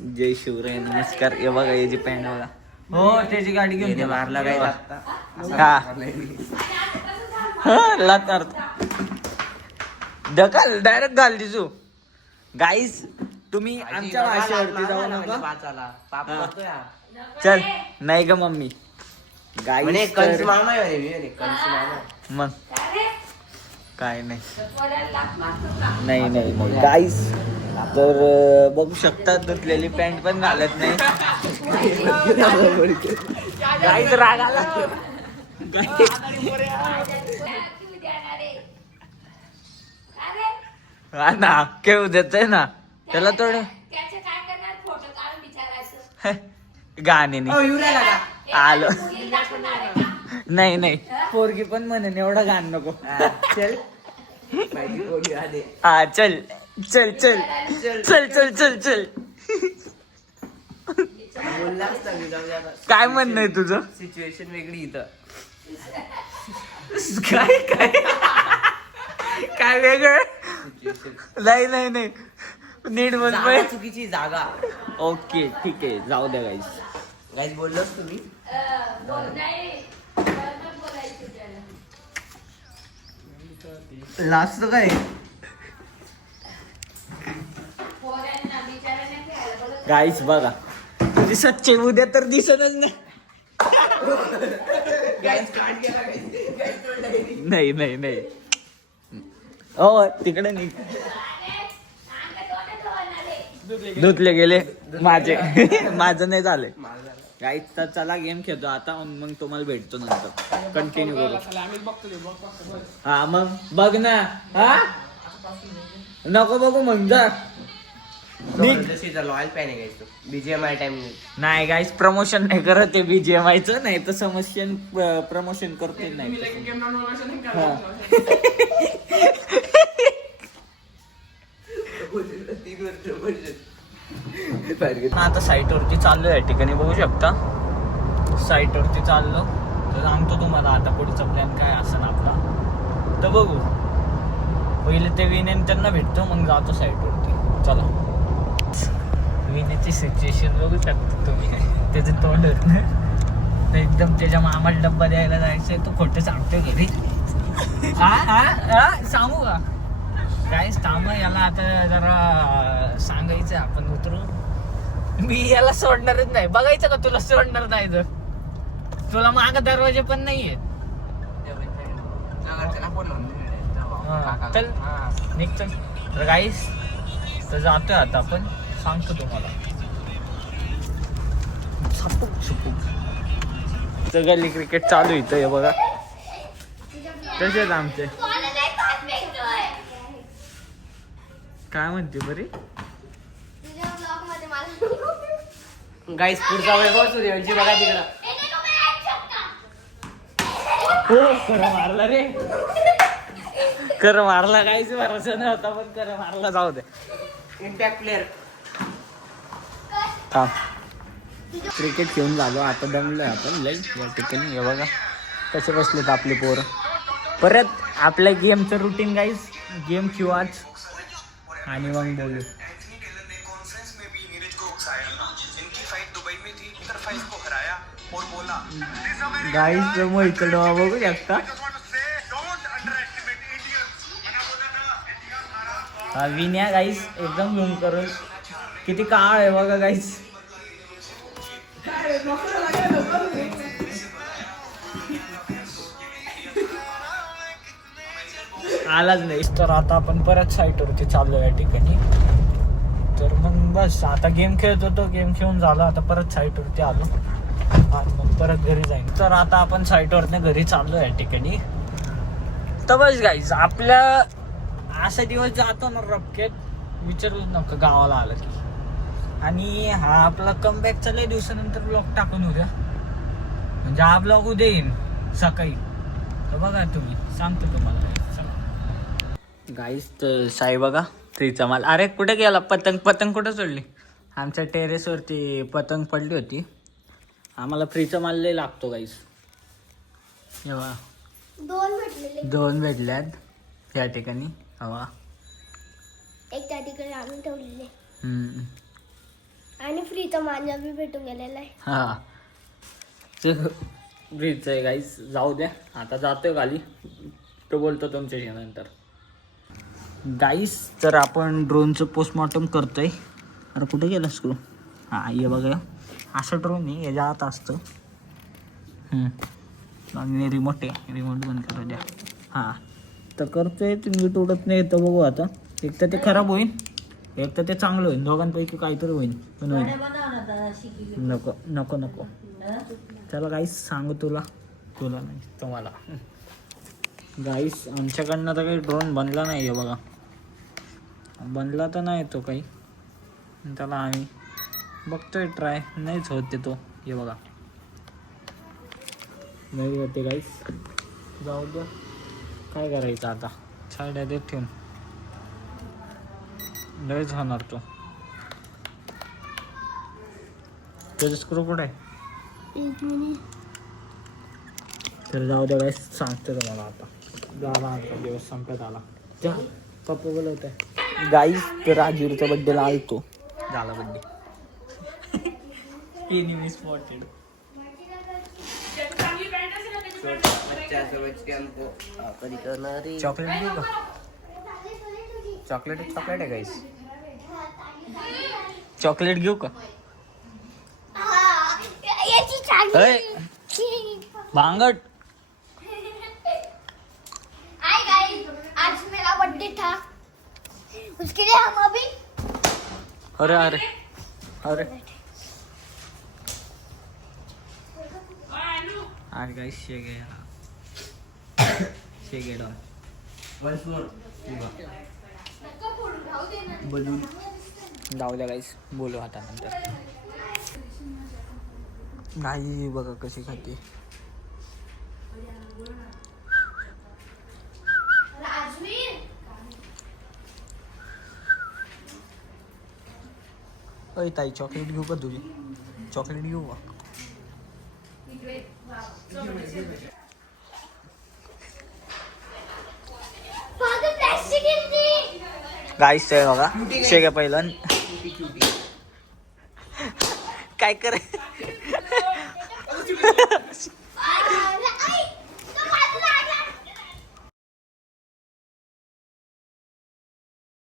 जय शिवराय नमस्कार. हे बघा याची पॅन्ट बघा. हो त्याची गाडी घेऊन मारला काय लात ढकल डायरेक्ट घाल दिसू. गाईस तुम्ही आमच्या भाषेवरती जाऊ नका. चल नाही ग मम्मी. गाईस मग काय नाही नाही नाही नाही गाईस. तर बघू शकता धुतलेली पॅन्ट पण घालत नाही. गाईस राग आला. हा ना केव देत ना त्याला थोडं गाणे नाही आलो. नाही नाही पोरगी पण म्हणेन एवढं गाण नको. चल हा चल चल चल चल चल चल चल. काय म्हणणं आहे तुझं. सिच्युएशन वेगळी इथं. काय काय काय वेगळं. नाही नाही नाही नीट बोल. चुकीची जागा. ओके ठीक आहे जाऊ द्या गाईस. गाईस बोललोस तुम्ही. लास्ट काय गाईस बघा तुझी सच्चे उद्या तर दिसतच नाही. नाही नाही नाही हो तिकडे नाही. धुतले गेले माझे. माझं नाही झालंय. गाईस तर चला गेम खेळतो आता मग तुम्हाला भेटतो नंतर कंटिन्यू करू. हा मग बघ ना. हा नको बघू मग जा. लॉयल पॅन आहे गाईस. बीजीएमआय टाइम नाही गाईस प्रमोशन नाही करत ते BGMI चं. नाही तर समस्या प्रमोशन करते नाही. आता साईट वरती चाललो या ठिकाणी बघू शकता. साईट वरती चाललो तर सांगतो तुम्हाला आता पुढचा प्लॅन काय असं ना आपला. तर बघू पहिले ते विनेन त्यांना भेटतो मग जातो साईट वरती. चला विनेची सिच्युएशन बघू शकता तुम्ही. त्याचं तोंड होत ना एकदम त्याच्या मामाला डब्बा द्यायला जायचंय. तो खोटं सांगतोय घरी. हा हा हा सांगू का काय थांब याला आता जरा सांगायचं आपण उतरू. मी याला सोडणारच नाही. बघायचं का तुला सोडणार नाही तर. तुला माग दरवाजे पण नाहीये. चल निघतो तर गाईस. तर जातोय आता आपण सांगतो तुम्हाला. गल्ली क्रिकेट चालू इथं हे बघा. तसेच आमचे काय म्हणते बरी. गाईस पुढचा वैभव सूर्यवंशी बघा तिकडं. हो खरं मारला रे. खरं मारला काहीच भरोसा नव्हता पण खरं मारला. जाऊ दे. Impact player. क्रिकेट खेळून झालो आता दमलोय आपण लई या ठिकाणी. हे बघा कसे बसलेत आपले पोरं. परत आपल्या गेमचं रुटीन गाईज. गेम खेळू आज आणि मग बोलू. गाईज मोहित डोळा बघू शकता. हा विन्या गाईज एकदम झूम करून. किती काळ आहे बघा गाईज. आलाच नाही. तर आता आपण परत साईट वरती चाललो या ठिकाणी. तर मग बस आता गेम खेळत होतो. गेम खेळून झालं आता परत साईट वरती आलो आणि मग परत घरी जाईन. तर आता आपण साईट वरती घरी चाललो या ठिकाणी. तर बस गाईज आपल्या असा दिवस जातो ना रपकेत विचारूच नका गावाला आलं की. आणि हा आपला कमबॅकचा लय दिवसानंतर ब्लॉग टाकून उद्या. म्हणजे हा ब्लॉग उद्या येईन सकाळी. तर बघा तुम्ही सांगतो तुम्हाला गाईस. तर साई बघा फ्रीचा माल. अरे कुठे गेला पतंग. पतंग कुठं चढली. आमच्या टेरेसवरती पतंग पडली होती. आम्हाला फ्रीचा माल लय लागतो गाईस. एव्हा 2 भेटल्यात या ठिकाणी. हवा एक त्या ठिकाणी आणून ठेवलेले. आणि फ्रीचा मांजा बी भेटून गेलेला आहे. हा ते ब्रिजचं आहे गाईस. जाऊ द्या, आता जातोय खाली, तो बोलतो तुमच्याशी नंतर. गाईस तर आपण ड्रोनचं पोस्टमॉर्टम करतोय. अरे कुठे गेला स्क्रू? हा ये बघा, असं ड्रोन आहे, याच्या आत असतं. आणि रिमोट आहे, रिमोट बंद करू द्या. हां तर करतोय, ते नीट उडत नाही तर बघू आता. एक तर ते खराब होईल, एक तर ते चांगलं होईल, दोघांपैकी काहीतरी होईल. पण होईल नको नको नको. चला गाईस सांगू तुला नाही तुम्हाला. गाईस आमच्याकडनं तर काही ड्रोन बनला नाही आहे बघा, बनला तर नाही तो काही. त्याला आम्ही बघतोय ट्राय, नाहीच होते तो. हे बघा नाही होते गाईस. जाऊ द्या, काय करायचं आता, छाड्या देत ठेवून लयच होणार तो. त्याचा स्क्रू कुठे आहे? तर जाऊ द्या गाईस, सांगतो तुम्हाला आता. झाला आता दिवस संपत आला. त्या पप्पा बोलवत आहे गाईस. तर राजीवचा बड्डेला आलतो, झाला बड्डे. Enemy spotted. चॉकलेट घेऊ का? चॉकलेट आहे गाईस. चॉकलेट घेऊ का? भांगट. हाय गाइस, आज मेरा बर्थडे था, उसके लिए हम अभी अरे अरे अरे अरे गाइस शेगे डाउन. बलून लावल्या गाईस. बोलू आता नंतर. गाई बघा कशी खाते. अय ताई चॉकलेट घेऊ का तुझी? चॉकलेट घेऊ का? गाईस आहे बघा शेग पहिलं. काय करे